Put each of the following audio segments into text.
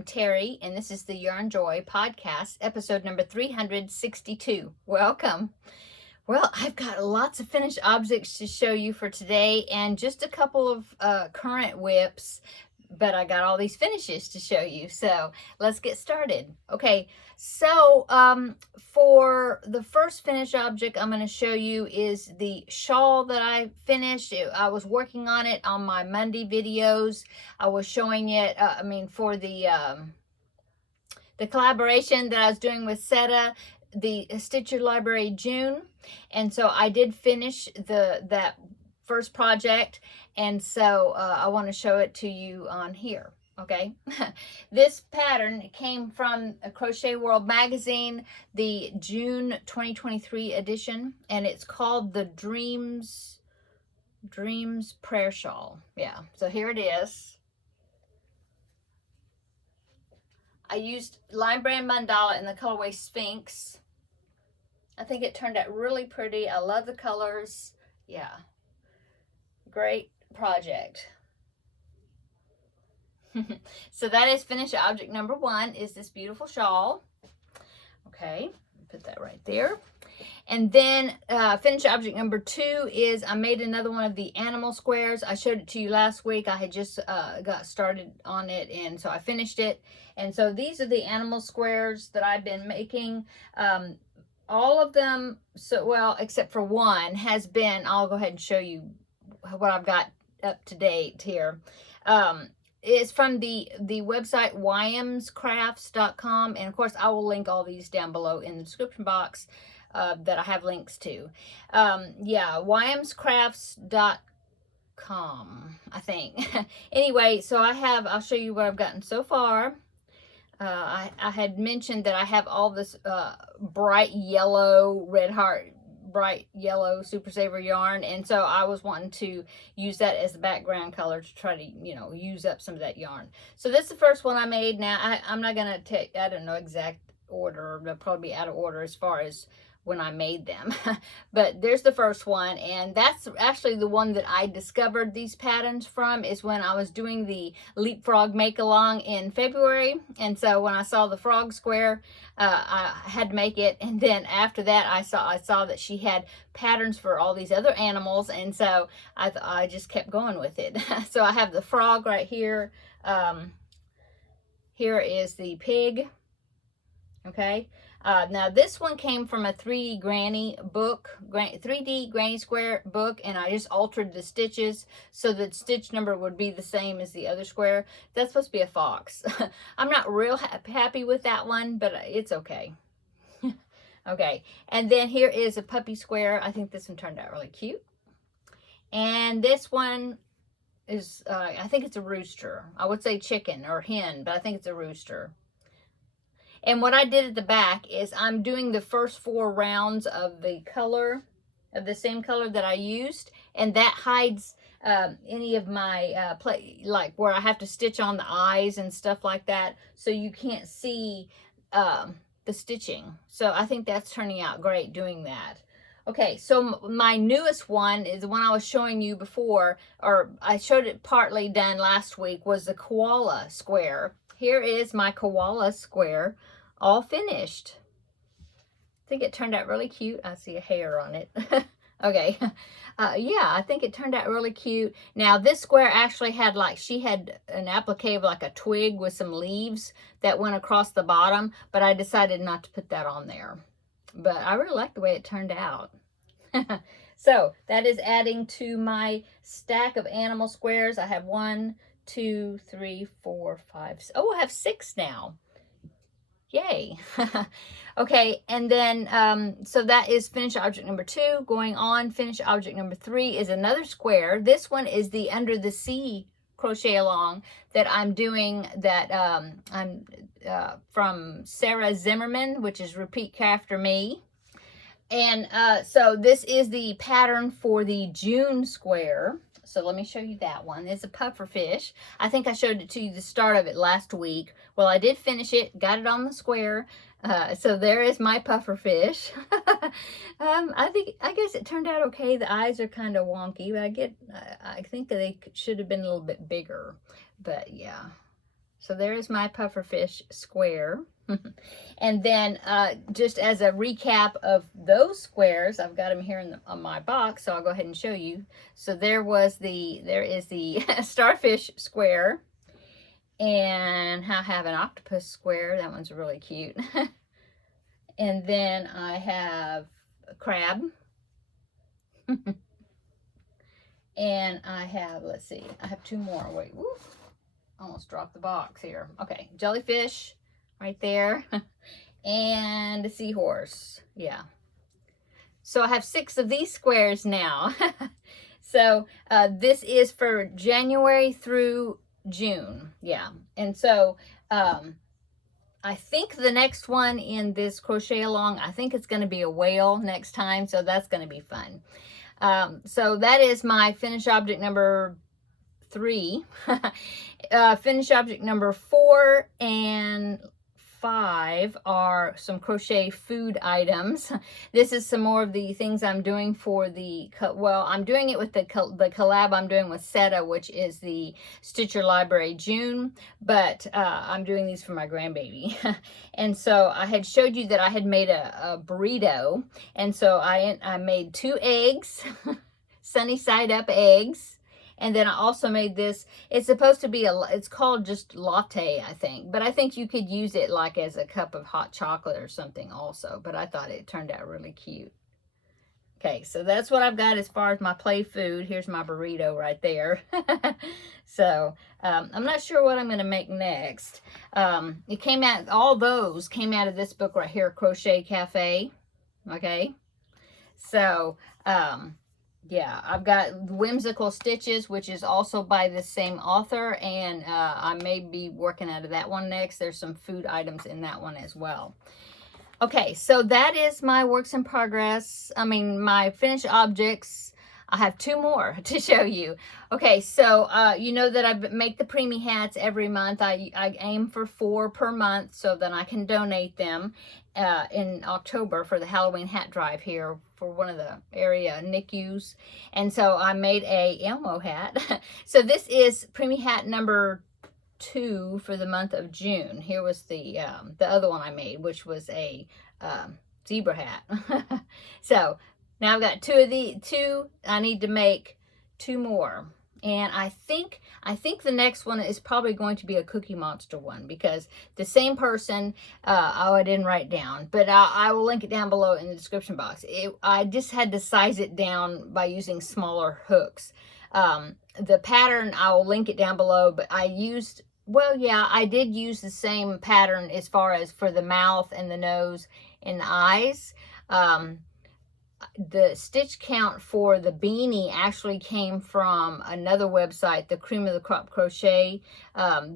I'm Terry, and this is the Yarn Joy podcast, episode number 362. Welcome. Well, I've got lots of finished objects to show you for today, and just a couple of current whips, but I got all these finishes to show you, so let's get started. Okay, so for the first finished object I'm going to show you is the shawl that I finished. I was working on it on my Monday videos. I was showing it, for the collaboration that I was doing with Setta, the Stitch Your Library June, and so I did finish that first project, and so I want to show it to you on here. Okay, this pattern came from a Crochet World magazine, the June 2023 edition, and it's called the Dreams Prayer Shawl. Yeah, so here it is. I used Line Brand Mandala in the colorway Sphinx. I think it turned out really pretty. I love the colors. Yeah, great project. So that is finished object number one, is this beautiful shawl. Okay, put that right there. And then finished object number two is I made another one of the animal squares. I showed it to you last week. I had just got started on it, and so I finished it. And so these are the animal squares that I've been making. All of them, so well, except for one, has been, I'll go ahead and show you what I've got up to date here. It's from the website yamscrafts.com, and of course I will link all these down below in the description box that I have links to. yamscrafts.com, I think. Anyway, so I'll show you what I've gotten so far. I had mentioned that I have all this bright yellow bright yellow Super Saver yarn, and so I was wanting to use that as the background color to try to, use up some of that yarn. So this is the first one I made. Now I'm not gonna take, I don't know exact order, they'll probably be out of order as far as when I made them. But there's the first one, and that's actually the one that I discovered these patterns from, is when I was doing the Leapfrog Make Along in February. And so when I saw the frog square, I had to make it, and then after that I saw that she had patterns for all these other animals, and so I just kept going with it. So I have the frog right here. Here is the pig. Okay. Now this one came from a 3D Granny book, 3D Granny Square book, and I just altered the stitches so that stitch number would be the same as the other square. That's supposed to be a fox. I'm not real happy with that one, but it's okay. Okay, and then here is a puppy square. I think this one turned out really cute. And this one is, I think it's a rooster. I would say chicken or hen, but I think it's a rooster. And what I did at the back is I'm doing the first 4 rounds of the color, of the same color that I used, and that hides any of my, like where I have to stitch on the eyes and stuff like that, so you can't see the stitching. So I think that's turning out great doing that. Okay, so my newest one is the one I was showing you before, or I showed it partly done last week, was the koala square. Here is my koala square, all finished. I think it turned out really cute. I see a hair on it. Okay. Yeah, I think it turned out really cute. Now, this square actually had, she had an applique of like a twig with some leaves that went across the bottom, but I decided not to put that on there. But I really like the way it turned out. So that is adding to my stack of animal squares. I have 1, 2, 3, 4, 5. Oh, I have 6 now. Yay. Okay, and then so that is finished object number 2. Going on, finished object number 3 is another square. This one is the Under the Sea crochet along that I'm doing, that I'm from Sarah Zimmerman, which is Repeat After Me. And so this is the pattern for the June square. So let me show you that one. It's a puffer fish. I think I showed it to you the start of it last week. Well, I did finish it, got it on the square. So there is my puffer fish. I guess it turned out okay. The eyes are kind of wonky, but I think they should have been a little bit bigger. But yeah. So there is my pufferfish square. And then just as a recap of those squares, I've got them here on my box, so I'll go ahead and show you. So there is the starfish square, and I have an octopus square. That one's really cute. And then I have a crab. And I have, let's see, I have two more. Wait, whoop, almost dropped the box here. Okay, jellyfish right there. And a seahorse. Yeah. So I have 6 of these squares now. So this is for January through June. Yeah. And so I think the next one in this crochet along, I think it's going to be a whale next time. So that's going to be fun. So that is my finished object number 3. Finished object number 4 and 5 are some crochet food items. This is some more of the things I'm doing for the, well, I'm doing it with the collab I'm doing with Setta, which is the Stitch Your Library June, but I'm doing these for my grandbaby. And so I had showed you that I had made a burrito, and so I made 2 eggs, sunny side up eggs. And then I also made this, it's supposed to be it's called just latte, I think. But I think you could use it like as a cup of hot chocolate or something also. But I thought it turned out really cute. Okay, so that's what I've got as far as my play food. Here's my burrito right there. So I'm not sure what I'm going to make next. It came out, all those came out of this book right here, Crochet Cafe. Okay, so yeah, I've got Whimsical Stitches, which is also by the same author, and I may be working out of that one next. There's some food items in that one as well. Okay, so that is my works in progress. I mean, my finished objects. I have 2 more to show you. Okay, so you know that I make the preemie hats every month. I aim for 4 per month so that I can donate them in October for the Halloween hat drive here for one of the area NICUs. And so I made a Elmo hat. So this is preemie hat number 2 for the month of June. Here was the other one I made, which was a zebra hat. So now I've got 2 of the 2. I need to make 2 more. And I think the next one is probably going to be a Cookie Monster one, because the same person, I didn't write down, but I will link it down below in the description box. I just had to size it down by using smaller hooks. The pattern, I will link it down below, but I used, well, yeah, I did use the same pattern as far as for the mouth and the nose and the eyes. The stitch count for the beanie actually came from another website, the Cream of the Crop Crochet.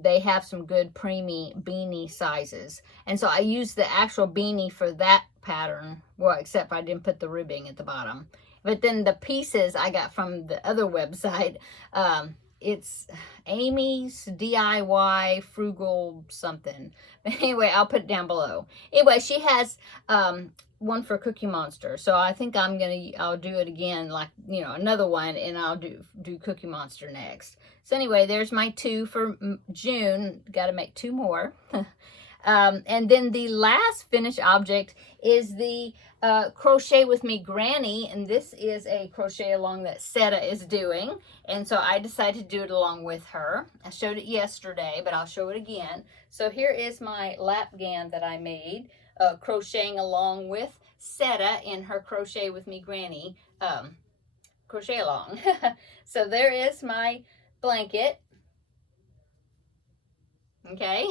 They have some good preemie beanie sizes. And so I used the actual beanie for that pattern. Well, except I didn't put the ribbing at the bottom. But then the pieces I got from the other website. It's Amy's DIY Frugal something. But anyway, I'll put it down below. Anyway, she has one for Cookie Monster. So I think I'll do it again, like, you know, another one, and I'll do Cookie Monster next. So anyway, there's my 2 for June. Got to make 2 more. And then the last finished object is the Crochet With Me Granny, and this is a crochet along that Setta is doing, and so I decided to do it along with her. I showed it yesterday, but I'll show it again. So here is my lap gan that I made, crocheting along with Setta in her Crochet With Me Granny crochet along. So there is my blanket. Okay.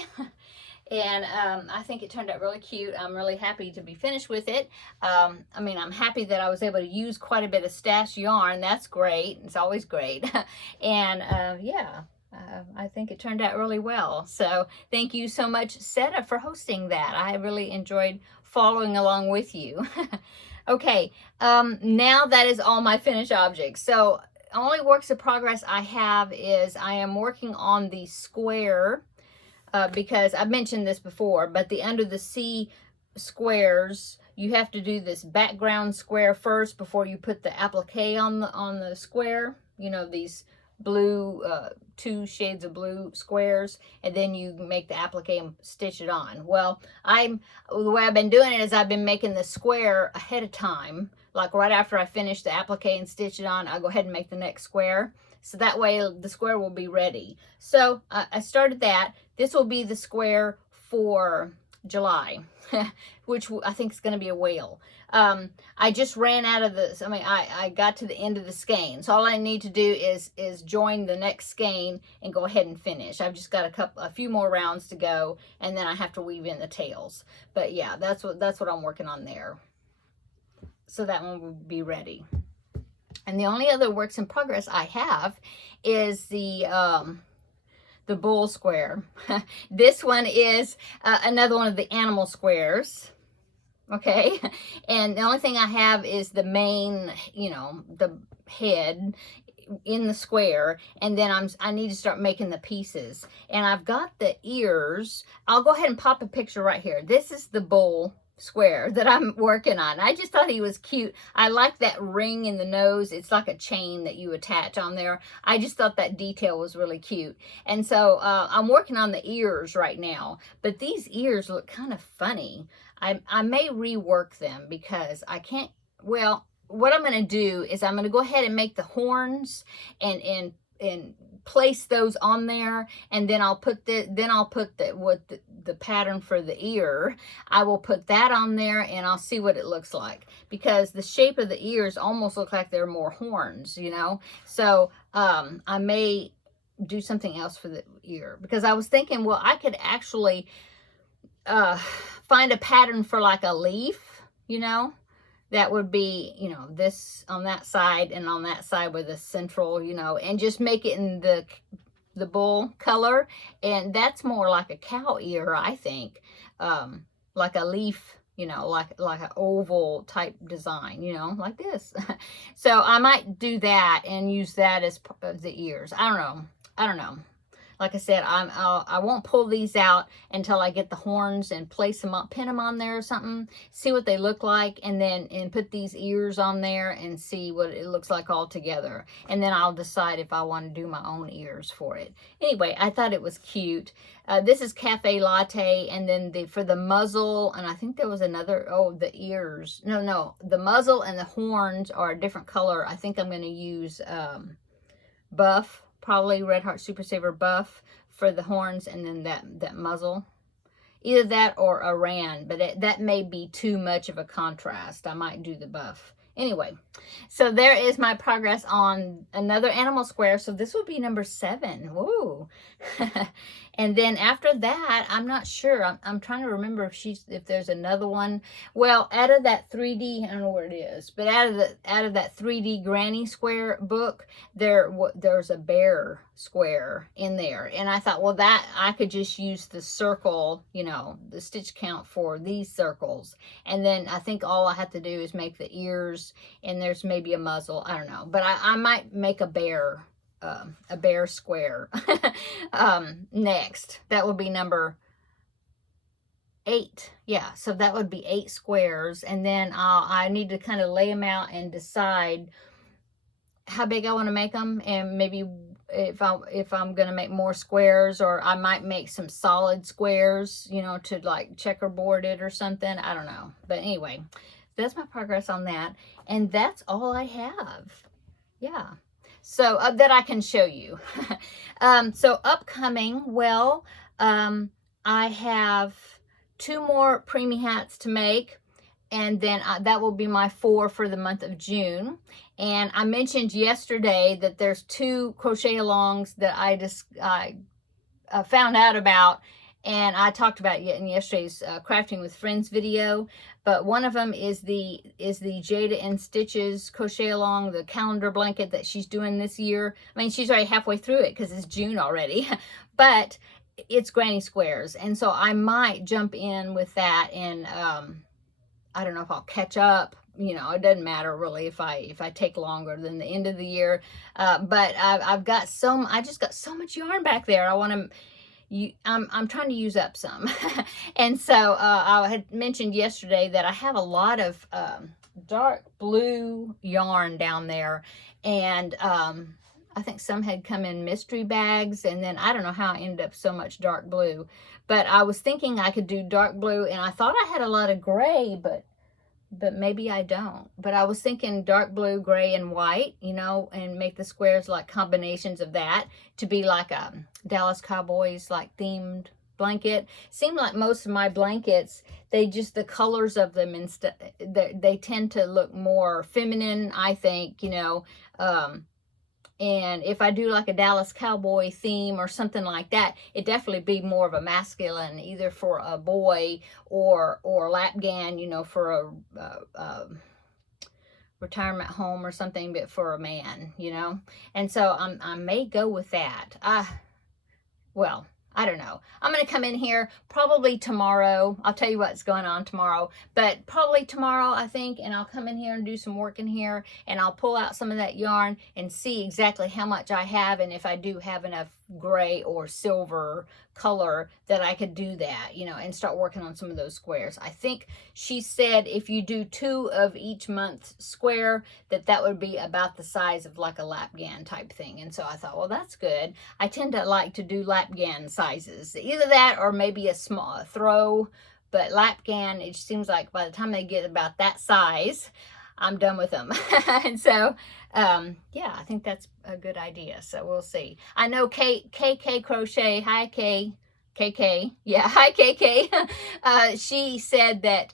And I think it turned out really cute. I'm really happy to be finished with it. I mean, I'm happy that I was able to use quite a bit of stash yarn. That's great. It's always great. And yeah, I think it turned out really well. So thank you so much, Setta, for hosting that. I really enjoyed following along with you. Okay, now that is all my finished objects. So only works in progress I have is I am working on the square. Because I've mentioned this before, but the under the sea squares, you have to do this background square first before you put the applique on the square. You know, these blue, 2 shades of blue squares, and then you make the applique and stitch it on. Well, the way I've been doing it is I've been making the square ahead of time. Like right after I finish the applique and stitch it on, I'll go ahead and make the next square. So that way the square will be ready. So I started that. This will be the square for July, which I think is going to be a whale. I just ran out of this. I mean, I got to the end of the skein. So all I need to do is join the next skein and go ahead and finish. I've just got a few more rounds to go, and then I have to weave in the tails. But yeah, that's what I'm working on there. So that one will be ready. And the only other works in progress I have is the bull square. This one is another one of the animal squares. Okay, and the only thing I have is the main, you know, the head in the square, and then I need to start making the pieces. And I've got the ears. I'll go ahead and pop a picture right here. This is the bull square that I'm working on. I just thought he was cute. I like that ring in the nose. It's like a chain that you attach on there. I just thought that detail was really cute. And so I'm working on the ears right now, but these ears look kind of funny. I may rework them because I can't, well, what I'm going to do is I'm going to go ahead and make the horns and place those on there, and then I'll put the pattern for the ear. I will put that on there, and I'll see what it looks like, because the shape of the ears almost look like they're more horns, you know. So I may do something else for the ear, because I was thinking, well, I could actually find a pattern for like a leaf, you know, that would be, you know, this on that side and on that side with a central, you know, and just make it in the bull color. And that's more like a cow ear, I think, like a leaf, you know, like an oval type design, you know, like this. So I might do that and use that as the ears. I don't know. Like I said, I won't pull these out until I get the horns and place them on, pin them on there or something, see what they look like, and then put these ears on there and see what it looks like all together. And then I'll decide if I want to do my own ears for it. Anyway, I thought it was cute. This is Cafe Latte, and then for the muzzle, and I think there was another, oh, the ears. No, the muzzle and the horns are a different color. I think I'm going to use buff. Probably Red Heart Super Saver buff for the horns, and then that muzzle. Either that or Aran, but that may be too much of a contrast. I might do the buff. Anyway, so there is my progress on another animal square. So this will be number 7. Woo! And then after that, I'm not sure. I'm trying to remember if there's another one. Well, out of that 3D, I don't know where it is, but out of that 3D Granny Square book, there's a bear square in there, and I thought, well, that I could just use the circle, you know, the stitch count for these circles, and then I think all I have to do is make the ears, and there's maybe a muzzle. I don't know, but I might make a bear square next. That would be number 8. Yeah, so that would be 8 squares, and then I need to kind of lay them out and decide how big I want to make them, and maybe if I'm going to make more squares, or I might make some solid squares, you know, to like checkerboard it or something. I don't know. But anyway, that's my progress on that, and that's all I have. Yeah. So that I can show you. So upcoming, well, I have 2 more preemie hats to make, and then that will be my 4 for the month of June. And I mentioned yesterday that there's 2 crochet alongs that I found out about, and I talked about it in yesterday's Crafting with Friends video. But one of them is the Jada and Stitches crochet along, the calendar blanket that she's doing this year. I mean, she's already halfway through it because it's June already, but it's granny squares, and so I might jump in with that, and I don't know if I'll catch up. You know, it doesn't matter really if I take longer than the end of the year. But I just got so much yarn back there. I'm trying to use up some. And so I had mentioned yesterday that I have a lot of dark blue yarn down there, and I think some had come in mystery bags, and then I don't know how I ended up so much dark blue. But I was thinking I could do dark blue, and I thought I had a lot of gray, but maybe I don't. But I was thinking dark blue, gray, and white, you know, and make the squares like combinations of that to be like a Dallas Cowboys like themed blanket. Seemed like most of my blankets, they just, the colors of them instead, they tend to look more feminine, I think, you know. And if I do like a Dallas Cowboy theme or something like that, it definitely be more of a masculine, either for a boy or lapgan, you know, for a retirement home or something, but for a man, you know. And so I may go with that. Well, I don't know. I'm going to come in here probably tomorrow. I'll tell you what's going on tomorrow, but probably tomorrow, I think, and I'll come in here and do some work in here, and I'll pull out some of that yarn and see exactly how much I have, and if I do have enough gray or silver color that I could do that, you know, and start working on some of those squares. I think she said if you do 2 of each month square, that would be about the size of like a lapgan type thing. And so I thought, well, that's good. I tend to like to do lapgan sizes, either that or maybe a small throw, but lapgan, it seems like by the time they get about that size, I'm done with them. And so, yeah, I think that's a good idea. So we'll see. I know KK Crochet. Hi, KK. Yeah, hi, KK. She said that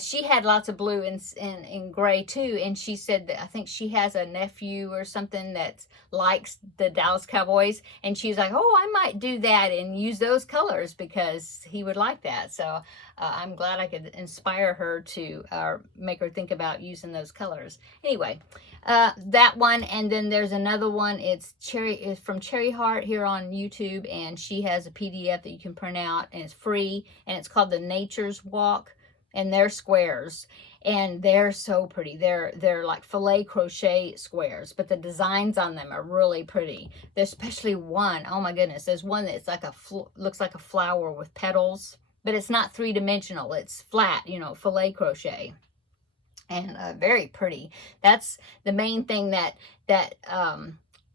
she had lots of blue and gray too. And she said that I think she has a nephew or something that likes the Dallas Cowboys. And she's like, oh, I might do that and use those colors because he would like that. So I'm glad I could inspire her to make her think about using those colors. Anyway, that one, and then there's another one. It's from Cherry Heart here on YouTube, and she has a PDF that you can print out, and it's free, and it's called the Nature's Walk, and they're squares, and they're so pretty. They're like filet crochet squares, but the designs on them are really pretty. There's especially one, oh my goodness, there's one that's like looks like a flower with petals, but it's not 3-dimensional. It's flat, you know, filet crochet, and very pretty. That's the main thing that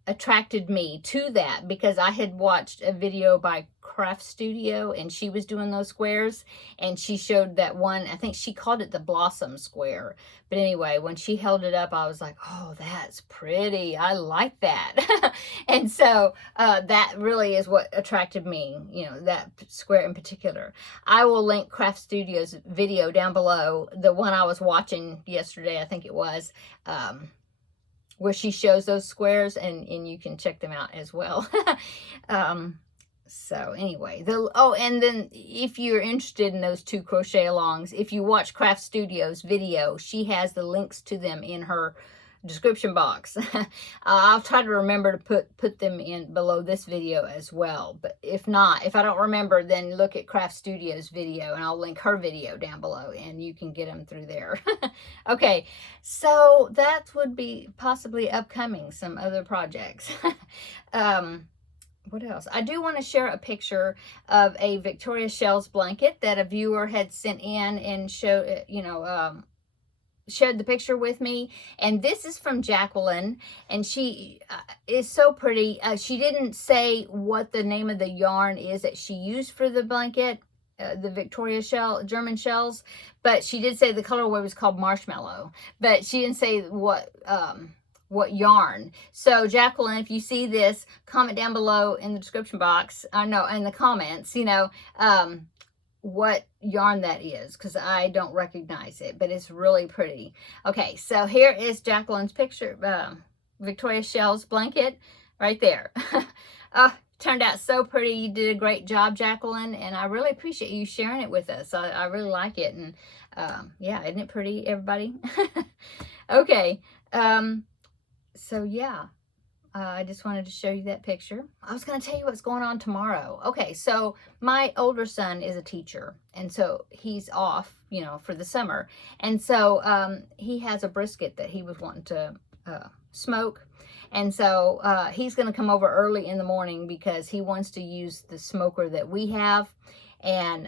attracted me to that, because I had watched a video by Craft Studio, and she was doing those squares, and she showed that one. I think she called it the Blossom Square. But anyway, when she held it up, I was like, oh, that's pretty. I like that. And so that really is what attracted me, you know, that square in particular. I will link Craft Studio's video down below, the one I was watching yesterday, I think it was, where she shows those squares, and you can check them out as well. So anyway, and then if you're interested in those 2 crochet alongs, if you watch Craft Studio's video, she has the links to them in her description box. I'll try to remember to put them in below this video as well. But if not, if I don't remember, then look at Craft Studio's video, and I'll link her video down below, and you can get them through there. Okay, so that would be possibly upcoming, some other projects. What else? I do want to share a picture of a Victoria Shells blanket that a viewer had sent in and showed, you know, shared the picture with me. And this is from Jacqueline, and she is so pretty. She didn't say what the name of the yarn is that she used for the blanket, the Victoria German shells, but she did say the colorway was called Marshmallow, but she didn't say what yarn. So Jacqueline, if you see this, comment down below in the description box, no, in the comments, you know, what yarn that is, because I don't recognize it, but it's really pretty. Okay, so here is Jacqueline's picture, Victoria Shells blanket right there. Turned out so pretty. You did a great job, Jacqueline, and I really appreciate you sharing it with us. I really like it, and yeah, isn't it pretty, everybody? Okay, so yeah, I just wanted to show you that picture. I was going to tell you what's going on tomorrow. Okay, so my older son is a teacher, and so he's off, you know, for the summer. And so he has a brisket that he was wanting to smoke. And so he's going to come over early in the morning because he wants to use the smoker that we have. And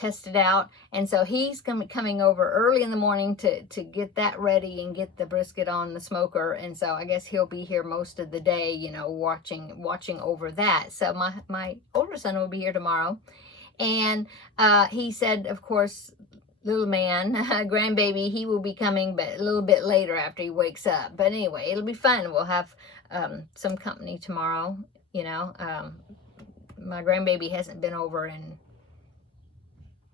test it out. And so he's going to be coming over early in the morning to get that ready and get the brisket on the smoker. And so I guess he'll be here most of the day, you know, watching over that. So my older son will be here tomorrow. And he said, of course, little man, grandbaby, he will be coming, but a little bit later after he wakes up. But anyway, it'll be fun. We'll have some company tomorrow, you know. My grandbaby hasn't been over in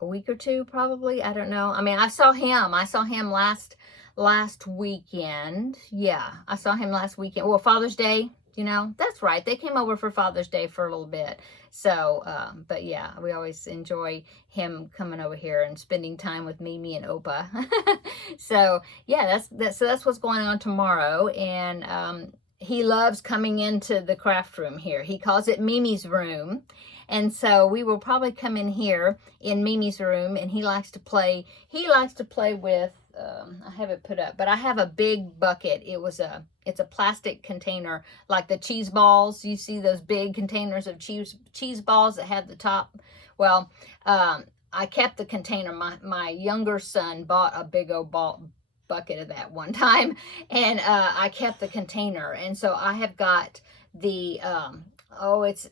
a week or two, probably. I don't know. I mean, I saw him last weekend. Yeah, I saw him last weekend. Well, Father's Day, you know. That's right. They came over for Father's Day for a little bit. So, but yeah, we always enjoy him coming over here and spending time with Mimi and Opa. So, yeah, that's what's going on tomorrow. And he loves coming into the craft room here. He calls it Mimi's room. And so we will probably come in here in Mimi's room, and he likes to play with, I have it put up, but I have a big bucket. It's a plastic container, like the cheese balls. You see those big containers of cheese balls that have the top. Well, I kept the container. My younger son bought a big old bucket of that one time, and I kept the container. And so I have got the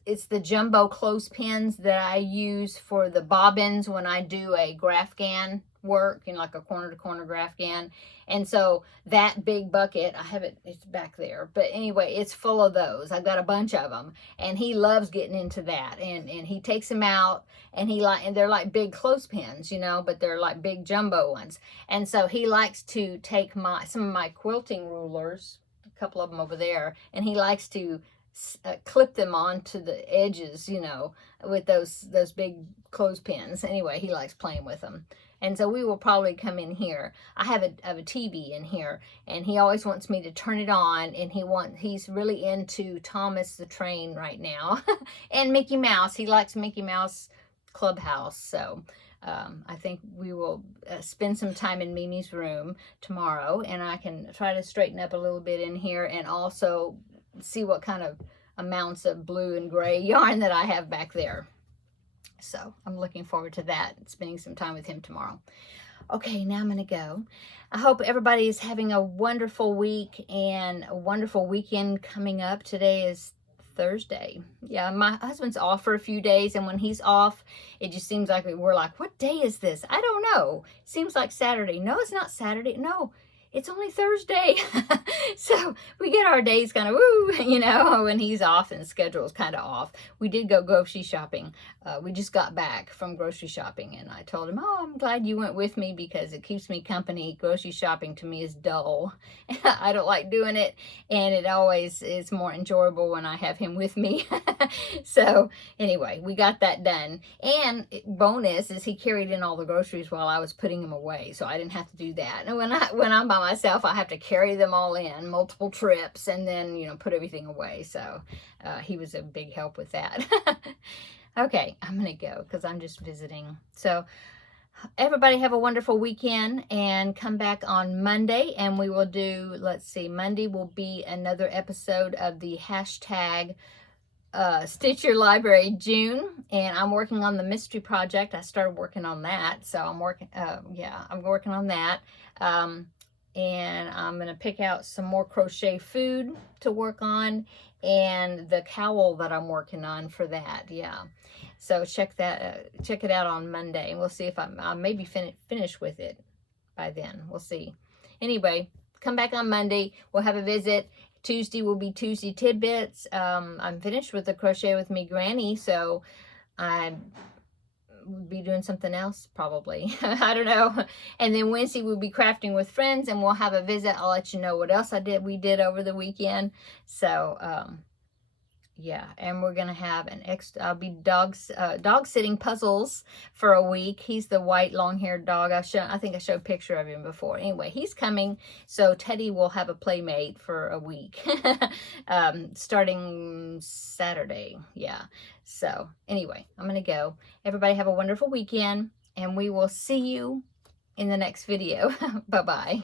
it's the jumbo clothespins that I use for the bobbins when I do a grafgan work, you know, like a corner to corner grafgan. And so that big bucket, I have it's back there, but anyway, it's full of those. I've got a bunch of them, and he loves getting into that, and he takes them out, and they're like big clothespins, you know, but they're like big jumbo ones. And so he likes to take some of my quilting rulers, a couple of them over there, and he likes to clip them onto the edges, you know, with those big clothespins. Anyway, he likes playing with them. And so we will probably come in here. I have a TV in here, and he always wants me to turn it on, and he's really into Thomas the Train right now. And Mickey Mouse. He likes Mickey Mouse Clubhouse. So I think we will spend some time in Mimi's room tomorrow, and I can try to straighten up a little bit in here, and also see what kind of amounts of blue and gray yarn that I have back there. So I'm looking forward to that, spending some time with him tomorrow. Okay, now I'm going to go. I hope everybody is having a wonderful week and a wonderful weekend coming up. Today is Thursday. Yeah, my husband's off for a few days, and when he's off, it just seems like we're like, what day is this? I don't know. It seems like Saturday. No, it's not Saturday. No, it's only Thursday. So we get our days kind of woo, you know, when he's off and the schedule is kind of off. We did go grocery shopping. We just got back from grocery shopping, and I told him, oh, I'm glad you went with me because it keeps me company. Grocery shopping to me is dull. I don't like doing it, and it always is more enjoyable when I have him with me. So anyway, we got that done. And bonus is he carried in all the groceries while I was putting them away, so I didn't have to do that. And when I'm by myself, I have to carry them all in multiple trips and then, you know, put everything away. So he was a big help with that. Okay, I'm gonna go because I'm just visiting. So everybody have a wonderful weekend, and come back on Monday, and we will do, let's see, Monday will be another episode of the hashtag Stitch Your Library June, and I'm working on the mystery project. I started working on that, so I'm working on that. And I'm going to pick out some more crochet food to work on, and the cowl that I'm working on for that. Yeah. So check it out on Monday, and we'll see if I'll maybe finish with it by then. We'll see. Anyway, come back on Monday. We'll have a visit. Tuesday will be Tuesday Tidbits. I'm finished with the Crochet with Me Granny, so I will be doing something else probably. I don't know. And then Wednesday we'll be crafting with friends, and we'll have a visit. I'll let you know what else we did over the weekend. So yeah, and we're gonna have I'll be dog sitting puzzles for a week. He's the white long-haired dog. I think I showed a picture of him before. Anyway, he's coming, so Teddy will have a playmate for a week. Starting Saturday. Yeah. So anyway, I'm gonna go. Everybody have a wonderful weekend, and we will see you in the next video. Bye-bye.